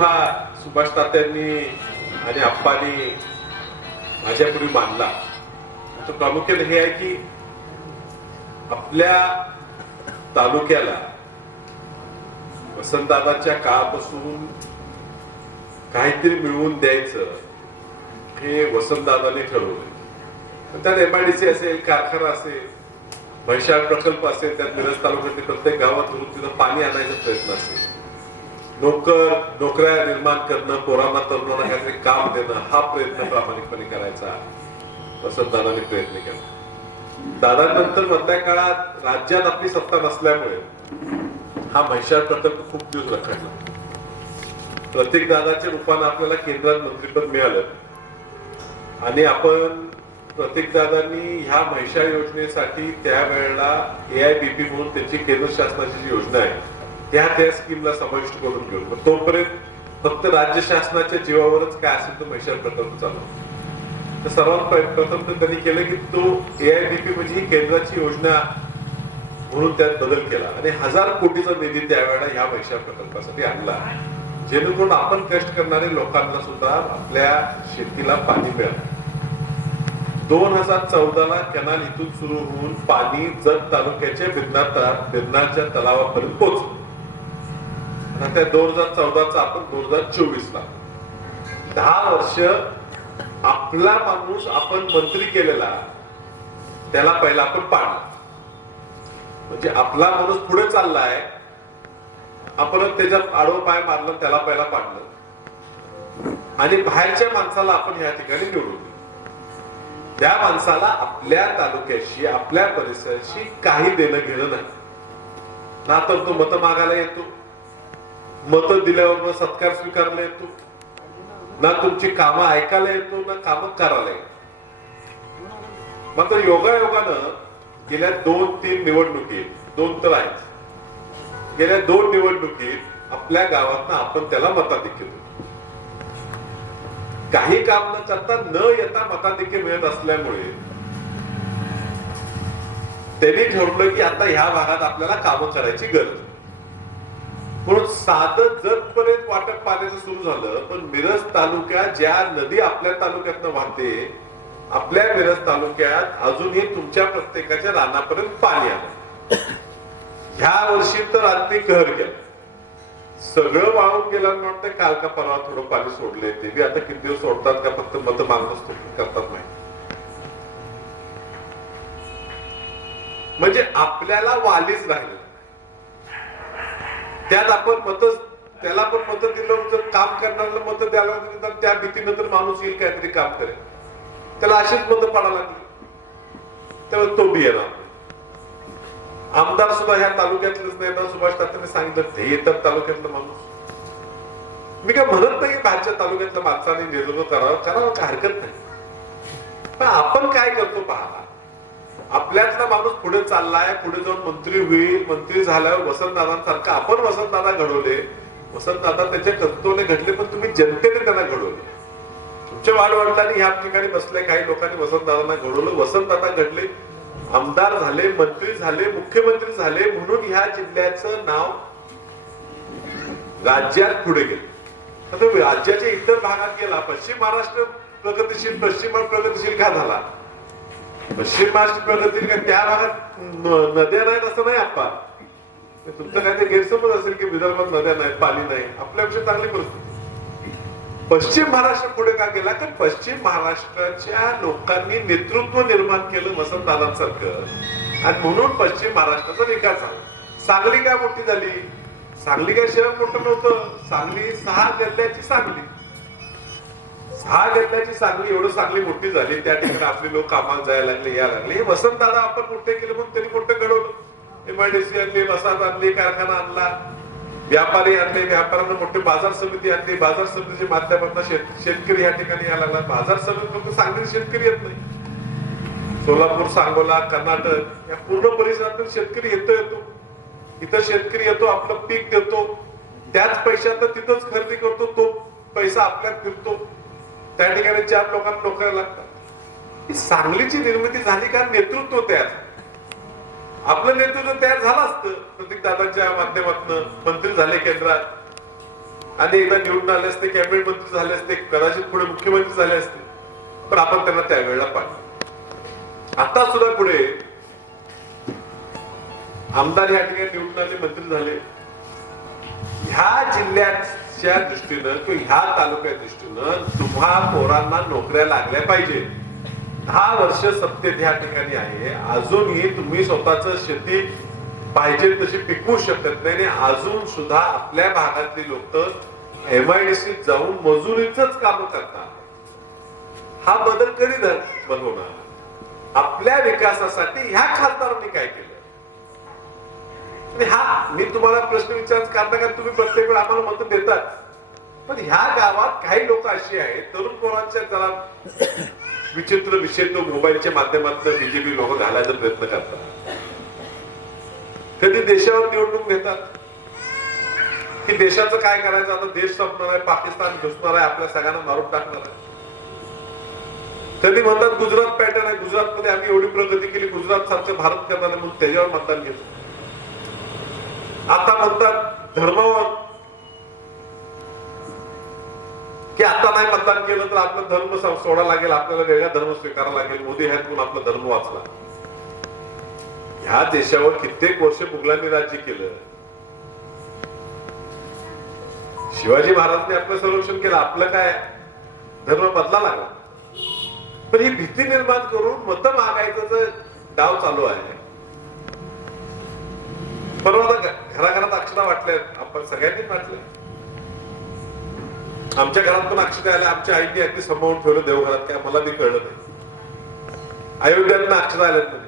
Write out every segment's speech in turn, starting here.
हा सुभाष तात्यांनी आणि आप्पांनी माझ्यापूर्वी मानला. तो प्रामुख्याने हे आहे की आपल्या तालुक्याला वसंतदादाच्या काळापासून काहीतरी मिळवून द्यायचं हे वसंतदादाने ठरवलं. पण त्यात एमआयडीसी असेल कारखाना असेल भैशाळ प्रकल्प असेल त्यात मिरज तालुक्यातील प्रत्येक गावात तिथं पाणी आणायचा प्रयत्न असेल. नोकर नोकऱ्या निर्माण करणं पोरांना तरुणांना काहीतरी काम देणं हा प्रयत्न प्रामाणिकपणे करायचा. वसंत दादांनी प्रयत्न केला. दादानंतर मधल्या काळात राज्यात आपली सत्ता नसल्यामुळे हा महिषार प्रकल्प खूप दिवस रखडला. प्रत्येक दादाच्या रूपानं आपल्याला केंद्रात मंत्रीपद मिळालं. आणि आपण प्रत्येक दादांनी ह्या महिषा योजनेसाठी त्या त्यावेळेला एआयबीपी म्हणून त्यांची केंद्र शासनाची जी योजना आहे त्या त्या स्कीमला समाविष्ट करून घेऊन मग तोपर्यंत फक्त राज्य शासनाच्या जीवावरच काय असेल तो मैशाल प्रकल्प चालू. तर सर्वात प्रथम तर त्यांनी केलं की तो एआयडीपी म्हणजे ही केंद्राची योजना म्हणून त्यात बदल केला. आणि हजार कोटीचा निधी त्यावेळेला ह्या म्हैसाळ प्रकल्पासाठी आणला. जेणेकरून आपण कष्ट करणारे लोकांना सुद्धा आपल्या शेतीला पाणी मिळालं. दोन हजार चौदाला कॅनाल इथून सुरू होऊन पाणी जत तालुक्याच्या बिदनाच्या तलावापर्यंत पोहोचलं. आणि दोन हजार चौदाचा आपण दोन हजार चोवीस ला दहा वर्ष आपला माणूस आपण मंत्री केलेला त्याला पहिला आपण पाडला. म्हणजे आपला माणूस पुढे चाललाय आपण त्याच्या आडवं पाय मारलं त्याला पहिला पाडलं. आणि बाहेरच्या माणसाला आपण या ठिकाणी निवडून त्या माणसाला आपल्या तालुक्याशी आपल्या परिसराशी काही देणं घेणं नाही. ना तर तो मत मागायला येतो मत दिल्यावर मग सत्कार स्वीकारला येतो. ना तुमची कामं ऐकायला येतो ना काम करायला येतो. मात्र योगायोगानं गेल्या दोन तीन निवडणुकीत दोन तर आहेत. गेल्या दोन निवडणुकीत आपल्या गावात आपण त्याला मताधिक्य देतो. काही काम न करता न येता मताधिक्य मिळत असल्यामुळे त्यांनी ठरवलं की आता ह्या भागात आपल्याला कामं करायची गरज. म्हणून साधं जतपर्यंत वाटप पाण्याचं सुरू झालं पण मिरज तालुक्यात ज्या नदी आपल्या तालुक्यातनं वाहते आपल्या मिरज तालुक्यात अजूनही तुमच्या प्रत्येकाच्या रानापर्यंत पाणी आलं. ह्या वर्षी तर अगदी कहर गेला. सगळं वाळून गेलं वाटतं काल का परवा थोडं पाणी सोडले ते बी. आता किती दिवस सोडतात का फक्त मत मागणं करतात नाही. म्हणजे आपल्याला वालीच राहिलं. त्यात आपण मत त्याला पण मत दिलं जर काम करणाऱ्याला मत द्यायला लागली तर त्या भीतीनंतर माणूस येईल काहीतरी काम करेल. त्याला अशीच मत पाडायला लागली. तेव्हा तो बी येणार आमदार सुद्धा ह्या तालुक्यातलेच नाही ना सुभाष तात्याने सांगितलं ते येतात तालुक्यातलं माणूस. मी काय म्हणत नाही बाहेरच्या तालुक्यातल्या माणसाने निर्णय करावं करावं काय हरकत नाही. पण आपण काय करतो पहा आपल्यातला माणूस पुढे चाललाय पुढे जाऊन मंत्री होईल मंत्री झाल्यावर वसंतदादांसारखं आपण वसंतदादा घडवले. वसंतदादा त्याच्या कर्तव्याने घडले पण तुम्ही जनतेने त्यांना घडवले. तुमच्या वाडवडिलांनी ह्या ठिकाणी बसले काही लोकांनी वसंतदादांना घडवलं. वसंतदादा घडले आमदार झाले मंत्री झाले मुख्यमंत्री झाले म्हणून ह्या जिल्ह्याचं नाव राज्यात पुढे गेले. आता राज्याच्या इतर भागात गेला पश्चिम महाराष्ट्र प्रगतीशील पश्चिम प्रगतिशील प्रगतीशील का झाला? पश्चिम महाराष्ट्र प्रगती का त्या भागात नद्या नाहीत असं नाही आप्पा. तुमचं काय ते गैरसमज असेल की विदर्भात नद्या नाहीत पाणी नाही. आपल्यापेक्षा चांगली परिस्थिती. पश्चिम महाराष्ट्र पुढे का गेला? तर पश्चिम महाराष्ट्राच्या लोकांनी नेतृत्व निर्माण केलं वसंतदादांसारखं. आणि म्हणून पश्चिम महाराष्ट्राचा विकास झाला. सांगली काय मोठी झाली? सांगली काय शहर मोठं नव्हतं. सांगली सहा जिल्ह्याची सांगली. सहा घेतल्याची सांगली एवढं सांगली मोठी झाली त्या ठिकाणी आपले लोक कामाला जायला लागले या लागले. हे वसंतदादा आपण मोठे केले म्हणून त्यांनी मोठं घडवलं. एमआयडीसी आणली वसाहत आणली कारखाना आणला व्यापारी आणले व्यापाऱ्यांना मोठे बाजार समिती आणली बाजार समितीच्या माध्यमातून शेत शेतकरी या ठिकाणी यायला लागला. बाजार समिती फक्त सांगली शेतकरी येत नाही. सोलापूर सांगोला कर्नाटक या पूर्ण परिसरातून शेतकरी येतो येतो. इथं शेतकरी येतो आपलं पीक देतो. त्याच पैशात तिथंच खरेदी करतो तो पैसा आपल्यात फिरतो. त्या ठिकाणी चार लोकांना नोकऱ्या लागतात सांगलीची निर्मिती झाली का नेतृत्व तयार आपलं नेतृत्व तयार झालं असतं. प्रतीक दादांच्या माध्यमातून मंत्री झाले केंद्रात. आणि एकदा निवडून आले असते कॅबिनेट मंत्री झाले असते कदाचित पुढे मुख्यमंत्री झाले असते. पण आपण त्यांना त्यावेळेला पाठवू आता सुद्धा पुढे आमदार या ठिकाणी निवडून आले मंत्री झाले. ह्या जिल्ह्यात जिल्ह्याच्या दृष्टीनं किंवा ह्या तालुक्या दृष्टीनं तुम्हा पोरांना नोकऱ्या लागल्या पाहिजे. दहा वर्ष सत्तेत ह्या ठिकाणी आहे. अजूनही तुम्ही स्वतःच शेती पाहिजे तशी पिकवू शकत नाही आणि अजून सुद्धा आपल्या भागातली लोक एमआयडीसी जाऊन मजुरीच काम करतात. हा बदल कधी बनवणार आपल्या विकासासाठी ह्या खासदारांनी काय केलं? हा मी तुम्हाला प्रश्न विचारत कारण का तुम्ही प्रत्येक वेळा आम्हाला मत देतात. पण ह्या गावात काही लोक अशी आहेत तरुण पोरांच्या त्याला विचित्र विषय तो मोबाईलच्या माध्यमातून बीजेपी लोक घालायचा प्रयत्न करतात. कधी देशावर निवडणूक घेतात की देशाचं काय करायचं? आता देश संपणार आहे पाकिस्तान घुसणार आहे आपल्या सगळ्यांना मारून टाकणार आहे. कधी म्हणतात गुजरात पॅटर्न आहे गुजरात मध्ये आम्ही एवढी प्रगती केली गुजरात सारखं भारत करणार आहे म्हणून त्याच्यावर मतदान घेतो आता म्हणतात धर्मावर की आता नाही मतदान केलं तर आपलं धर्म सोडा लागेल आपल्याला वेगळा धर्म स्वीकारा लागेल. मोदी ह्यातून म्हणून आपला धर्म वाचला. ह्या देशावर कित्येक वर्ष मुघलांनी राज्य केलं. शिवाजी महाराजांनी आपलं संरक्षण केलं. आपलं काय? धर्म बदला लागला. पण ही भीती निर्माण करून मत मागायचं डाव चालू आहे. परवा घराघरात अक्षता वाटल्या आपण सगळ्यांनी वाटले. आमच्या घरात पण अक्षता आल्या. आमच्या आईने अगदी सांभाळून ठेवलं देवघरात. काय मला बी कळलं नाही. अयोध्यातनं अक्षता आल्यात म्हणे.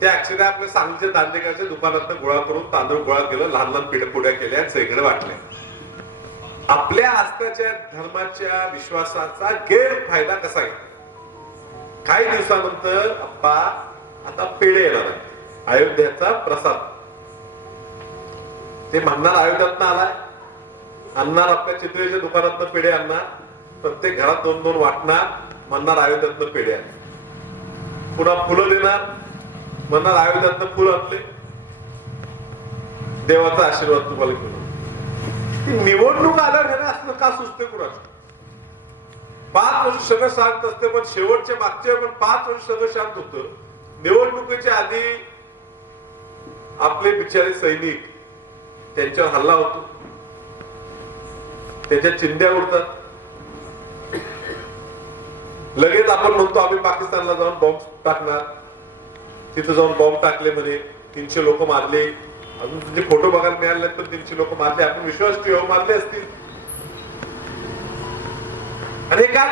त्या अक्षता आपल्या सांगलीच्या दांडेकरच्या दुकानात गोळा करून तांदूळ गोळा केलं. लहान लहान पिढ्या केल्या. सगळे वाटले वाटल्या. आपल्या आस्थाच्या धर्माच्या विश्वासाचा गैरफायदा कसा घ्या काही दिवसानंतर अप्पा आता पेढे येणार आहे अयोध्याचा प्रसाद. ते म्हणणार अयोध्यात आलाय. आणणार आपल्या चित्रेच्या दुकानातनं पेढे आणणार. प्रत्येक घरात दोन दोन वाटणार. म्हणणार अयोध्यातनं पेढे आण पुन्हा फुलं देणार. म्हणणार अयोध्यातनं फुलं आणले. देवाचा आशीर्वाद तुम्हाला घेऊन निवडणूक आल्यावर असलं का सुचते कुणाचं? पाच वर्ष सगळं शांत असते पण शेवटच्या मागच्या पण पाच वर्ष सगळं शांत होत. निवडणुकीच्या आधी आपले बिचारे सैनिक त्यांच्यावर हल्ला होतो. त्याच्या चिंध्या उडतात लगेच आपण म्हणतो आम्ही पाकिस्तानला जाऊन बॉम्ब टाकणार. तिथं जाऊन बॉम्ब टाकले म्हणे. तीनशे लोक मारले. अजून तुझे फोटो बघायला मिळाले पण तीनशे लोक मारले. आपण विश्वास ठेव मारले असतील. आणि का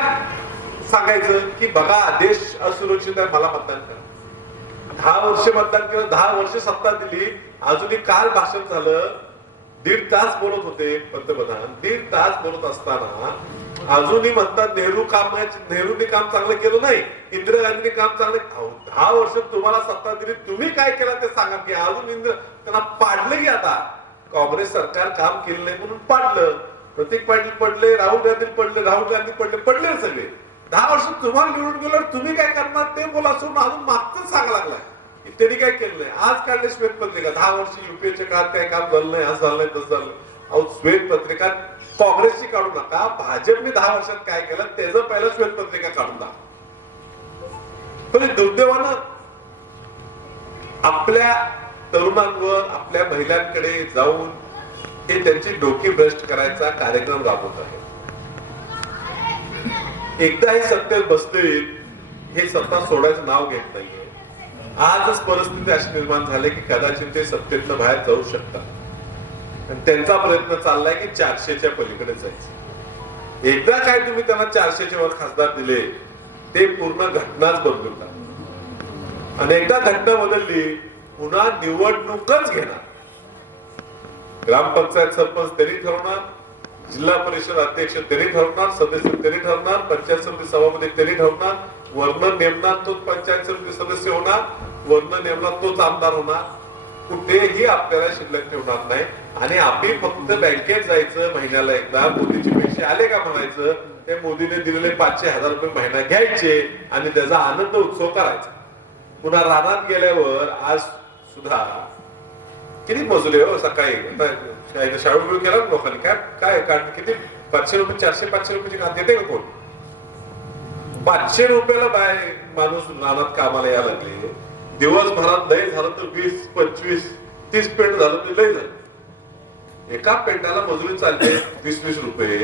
सांगायचं की बघा देश असुरक्षित आहे मला मतदान करा. दहा वर्ष मतदान केलं दहा वर्ष सत्ता दिली. अजूनही काल भाषण झालं दीड तास बोलत होते पंतप्रधान. दीड तास बोलत असताना अजूनही म्हणतात नेहरू काम नेहरूंनी काम चांगलं केलं नाही इंदिरा गांधींनी काम चांगलं दहा वर्ष तुम्हाला सत्ता दिली तुम्ही काय केलं ते सांगा की अजून इंदिरा त्यांना पाडलं की आता. काँग्रेस सरकार काम केलं नाही म्हणून पाडलं. प्रतीक पाटील पडले राहुल गांधी पडले राहुल गांधी पडले पडले सगळे. दहा वर्ष तुम्हाला निवडून गेल्यावर तुम्ही काय करणार ते बोला सोडून अजून मागचं सांगा लागलाय. त्यांनी काय केलं नाही. आज काढले श्वेतपत्रिका. दहा वर्ष युपीएच्या काळात काय काम झालं नाही असं झालं नाही तसं झालं अहो श्वेत पत्रिका काँग्रेसची काढू नका. भाजपने दहा वर्षात काय केलं त्याचं पहिलं श्वेत पत्रिका काढून दाखवा पण दुर्दैवानं आपल्या तरुणांवर आपल्या महिलांकडे जाऊन हे त्यांची डोकी भ्रष्ट करायचा कार्यक्रम राबवत आहे. एकदा हे सत्तेत बसतील हे सत्ता सोडायचं नाव घेत नाहीये. आजच परिस्थिती अशी निर्माण झाली की कदाचित ते सत्तेतनं बाहेर जाऊ शकतात. आणि त्यांचा प्रयत्न चाललाय की चारशेच्या पलीकडे जायचं. एकदा काय तुम्ही त्यांना चारशेच्या वर खासदार दिले ते पूर्ण घटनाच बदलून टाकतात. आणि एकदा घटना बदलली पुन्हा निवडणूकच घेणार. ग्रामपंचायत सरपंच तरी ठरवणार जिल्हा परिषद अध्यक्ष तरी ठरवणार सदस्य तरी ठरवणार पंचायत समिती सभापती तरी ठरवणार वर्ण नेमणार तोच पंचायत समिती सदस्य होणार वर्ण नेमणार तोच आमदार होणार. कुठेही आपल्याला शिल्लक ठेवणार नाही. आणि आम्ही फक्त बँकेत जायचं महिन्याला एकदा मोदीचे पैसे आले का म्हणायचं ते मोदीने दिलेले पाचशे हजार रुपये महिना घ्यायचे आणि त्याचा आनंद उत्सव करायचा. पुन्हा रानात गेल्यावर आज सुद्धा किती मजुले हो सकाळी? आता शाळू केला लोकांनी? काय काय किती? पाचशे रुपये चारशे पाचशे रुपयाची काढ देते का कोण? पाचशे रुपयाला बाय माणूस नानात कामाला यायला लागले. दिवसभरात दही झालं तर वीस पंचवीस तीस पेंट झालं तर लय झालं. एका पेंटाला मजुरी चालते वीस वीस रुपये.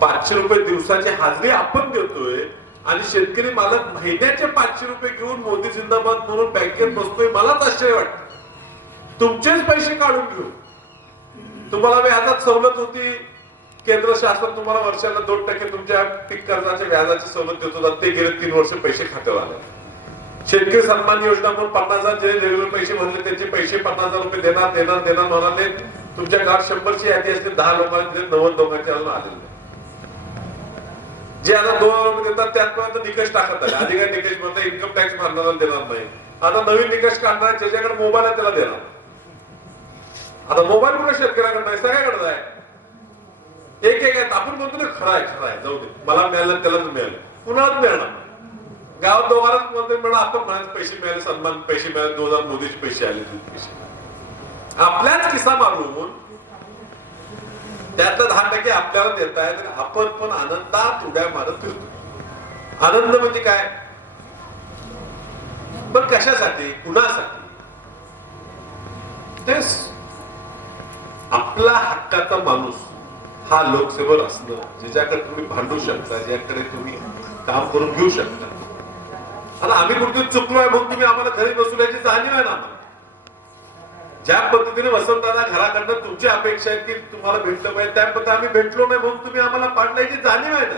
पाचशे रुपये दिवसाची हाजरी आपण देतोय आणि शेतकरी मालक महिन्याचे पाचशे रुपये घेऊन मोदी जिंदाबाद म्हणून बँकेत बसतोय मलाच आश्चर्य वाटत. तुमचेच पैसे काढून घेऊ. तुम्हाला व्याजात सवलत होती केंद्र शासन तुम्हाला वर्षाला दोन टक्के तुमच्या पीक कर्जाच्या व्याजाची सवलत देत होता. ते गेले तीन वर्ष पैसे खात्यावर आले. शेतकरी सन्मान योजना म्हणून पन्नास हजार जे रेल्वे पैसे भरले त्यांचे पैसे पन्नास हजार रुपये देणार देणार देणार म्हणाले तुमच्या गावात शंभरची यादी असते दहा लोकांचे नव्वद लोकांच्या अजून आलेले. नाही. जे आता दोन हजार रुपये देतात त्यापर्यंत निकष टाकत आले आधी काय निकष म्हणतात इन्कम टॅक्स भरणारा देणार नाही. आता नवीन निकष काढणार ज्याच्याकडे मोबाईल आहे त्याला देणार. आता मोबाईल कुठे शेतकऱ्याकडे नाही सगळ्याकडे आहे एक एक आहेत आपण म्हणतो ना खरं आहे खरं आहे जाऊ दे. मला मिळालं त्याला मिळालं. कुणालाच मिळणार? गाव गावात दोघांनाच म्हणतो म्हणा आपण म्हणायचं पैसे मिळाले सन्मान पैसे मिळाले दोन हजार मोदीचे पैसे आले दूध पैसे आपल्याच किस्सा मारून त्यातलं दहा टक्के आपल्याला देत आहे तर आपण पण आनंदात उड्या मारत फिरतो. आनंद म्हणजे काय? पण कशासाठी? कुणासाठी? तेच. आपला हक्काचा माणूस. हा लोकसेवर असणं ज्याच्याकडे तुम्ही भांडू शकता ज्याकडे तुम्ही काम करून घेऊ शकता. आता आम्ही कुठे आहे म्हणून तुम्ही आम्हाला घरी बसवल्याची जाणीव आहे ना आम्हाला? ज्या पद्धतीने वसंतदादा घराकडनं तुमची अपेक्षा आहे की तुम्हाला भेटलं पाहिजे त्या पद्धतीने आम्ही भेटलो नाही म्हणून तुम्ही आम्हाला पाडण्याची जाणीव आहे ना?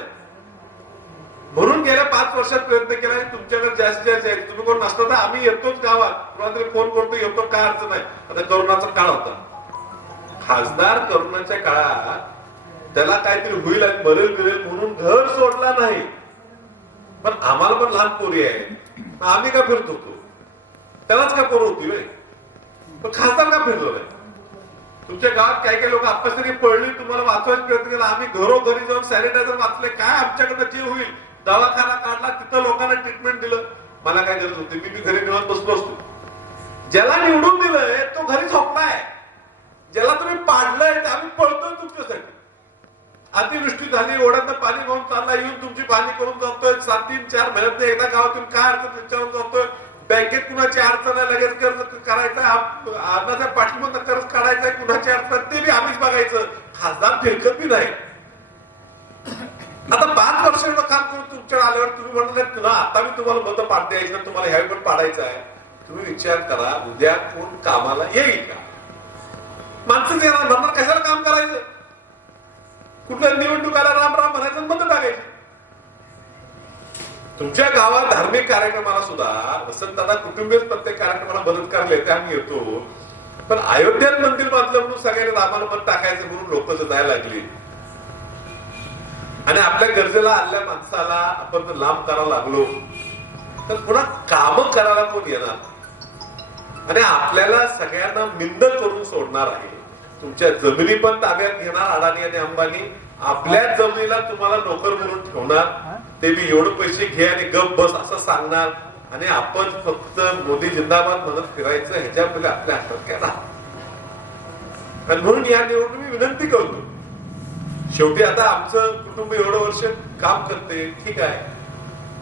म्हणून गेल्या पाच वर्षात प्रयत्न केला तुमच्याकडे जास्तीत जास्त आहे. तुम्ही कोण नसता तर आम्ही येतोच गावात. कोणातरी तरी फोन करतो येतो काय अडचण नाही. आता करोनाचा काळ होता. खासदार करोनाच्या काळात त्याला काहीतरी होईल आणि मरेल बिरेल म्हणून घर सोडला नाही. पण आम्हाला पण लहान पोरी आहे. आम्ही का फिरत होतो त्यालाच का पोरं होती व्हय? पण खासदार का फिरलो नाही तुमच्या गावात काही काही लोक आपल्यासाठी पडली? तुम्हाला वाचवायचा प्रयत्न केला आम्ही घरोघरी जाऊन सॅनिटायझर वाचले. काय आमच्याकडनं जे होईल? दवाखाना काढला तिथं लोकांना ट्रीटमेंट दिलं. मला काय गरज होती? मी मी घरी मिळत बसलो असतो. ज्याला निवडून दिलंय तो घरी झोपलाय. ज्याला तुम्ही पाडलंय आम्ही पळतोय तुमच्यासाठी. अतिवृष्टी झाली ओढ्यात पाणी वाहून चालला येऊन तुमची पाणी करून जातोय. सात तीन चार महिन्यात एका गावातून काय अडचण विचारून जातोय. बँकेत कुणाची अडचण आहे लगेच कर्ज करायचं अन्नाच्या पाठीमधनं कर्ज काढायचंय कुणाची अडचण ते बी आम्हीच बघायचं. खासदार फिरकत बी नाही. आता पाच वर्ष एवढं काम करून तुमच्याकडे आल्यावर तुम्ही म्हणले तुला आता मी तुम्हाला मत पाडता यायचं तुम्हाला ह्यावेळी पण पाडायचं आहे. तुम्ही विचार करा उद्या कोण कामाला येईल का? माणसं येणार म्हणणार कशाला काम करायचं? कुठं निवडणूक आला राम राम म्हणायचं बंद मतं टाकायची? तुमच्या गावात धार्मिक कार्यक्रमाला सुद्धा वसंतदादा कुटुंबीय प्रत्येक कार्यक्रमाला मदत करायला येते आम्ही येतो. पण अयोध्यात मंदिर बांधलं म्हणून सगळ्यांनी रामाला मत टाकायचं म्हणून लोक जायला लागली. आणि आपल्या गरजेला आलेल्या माणसाला आपण जर लांब करायला लागलो तर पुन्हा काम करायला कोण येणार? आणि आपल्याला सगळ्यांना मिंद करून सोडणार आहे. तुमच्या जमिनी पण ताब्यात घेणार अडाणी आणि अंबानी. आपल्याच जमिनीला तुम्हाला नोकर म्हणून ठेवणार. ते मी एवढे पैसे घे आणि गप बस असं सांगणार. आणि आपण फक्त मोदी जिंदाबाद म्हणत फिरायचं ह्याच्या पहिले आपल्या हातात आणि म्हणून या निवडणूक मी विनंती करतो. शेवटी आता आमचं कुटुंब एवढं वर्ष काम करते ठीक आहे.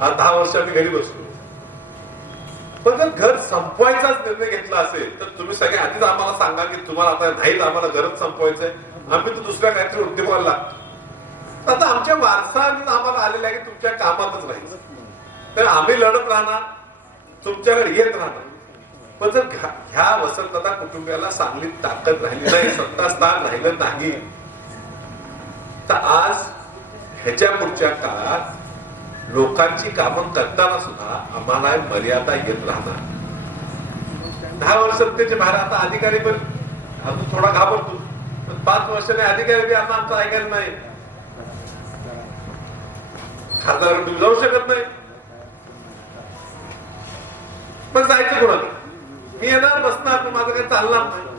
आज दहा वर्ष आम्ही घरी बसतो पण जर घर संपवायचाच निर्णय घेतला असेल तर तुम्ही सगळे आधीच आम्हाला सांगा की तुम्हाला आता नाही आम्हाला घरच संपवायचंय. आम्ही तर दुसऱ्या काहीतरी उद्योगाला लागतो आता आमच्या वारसाने आम्हाला आलेलं आहे की तुमच्या कामातच राहील तर आम्ही लढत राहणार तुमच्याकडे येत राहणार. पण जर घ्या- ह्या वसंतदा कुटुंबियाला चांगली ताकद राहिली नाही सत्ता स्थान राहिलं नाही तर आज ह्याच्या पुढच्या काळात लोकांची कामं करताना सुद्धा आम्हाला मर्यादा येत राहणार. दहा वर्ष सत्तेचे बाहेर आता अधिकारी पण अजून थोडा घाबरतो. पण पाच वर्षाने अधिकारी बी आता आमचं ऐकायला नाही खासदार तुम्ही जाऊ शकत नाही. पण जायचं कोणाला? मी येणार बसणार पण माझं काही चालणार नाही.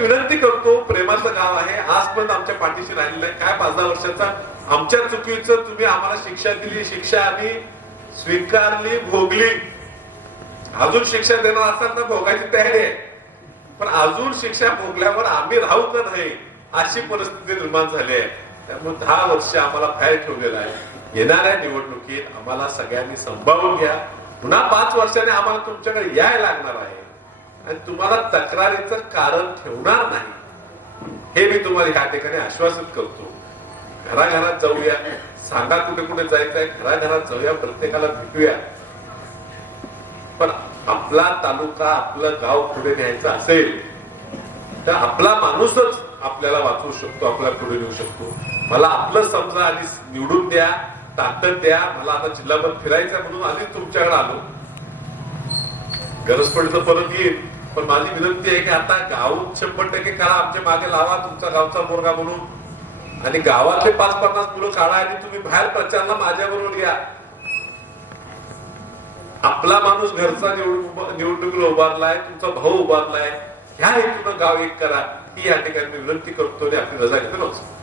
विनंती करतो प्रेमाचं गाव आहे. आज पण आमच्या पाठीशी राहिलेलं आहे. काय पाच दहा वर्षाचा आमच्या चुकीचं तुम्ही आम्हाला शिक्षा दिली शिक्षा आम्ही स्वीकारली भोगली. अजून शिक्षा देणार असाल तर भोगायची तयारी आहे. पण अजून शिक्षा भोगल्यावर आम्ही राहू का नाही अशी परिस्थिती निर्माण झाली आहे. त्यामुळे दहा वर्ष आम्हाला बाहेर ठेवलेलं आहे. येणाऱ्या निवडणुकीत आम्हाला सगळ्यांनी संभाळून घ्या. पुन्हा पाच वर्षाने आम्हाला तुमच्याकडे याय लागणार आहे. आणि तुम्हाला तक्रारीचं कारण ठेवणार नाही. हे मी तुम्हाला ह्या ठिकाणी आश्वासित करतो. घराघरात जाऊया. सांगा कुठे कुठे जायचंय. घराघरात जाऊया प्रत्येकाला भेटूया. पण आपला तालुका आपलं गाव पुढे न्यायचं असेल तर आपला माणूसच आपल्याला वाचवू शकतो आपल्याला पुढे नेऊ शकतो. मला आपलं समजा आधी निवडून द्या ताकद द्या. मला आता जिल्हाभर फिरायचं म्हणून आधीच तुमच्याकडे आलो. गरज पडली तर परत येईल. पण माझी विनंती आहे की आता गाव शंभर टक्के करा. आमच्या मागे लावा तुमचा गावचा मुलगा म्हणून. आणि गावातले पाच पन्नास मुलं काढा आणि तुम्ही बाहेर प्रचारला माझ्या बरोबर या. आपला माणूस घरचा निवड निवडणुकीला उभारलाय तुमचा भाऊ उभारलाय. ह्या हेतून गाव एक करा. ही या ठिकाणी विनंती करतो आणि आपली रजा घेतो नमस्कार.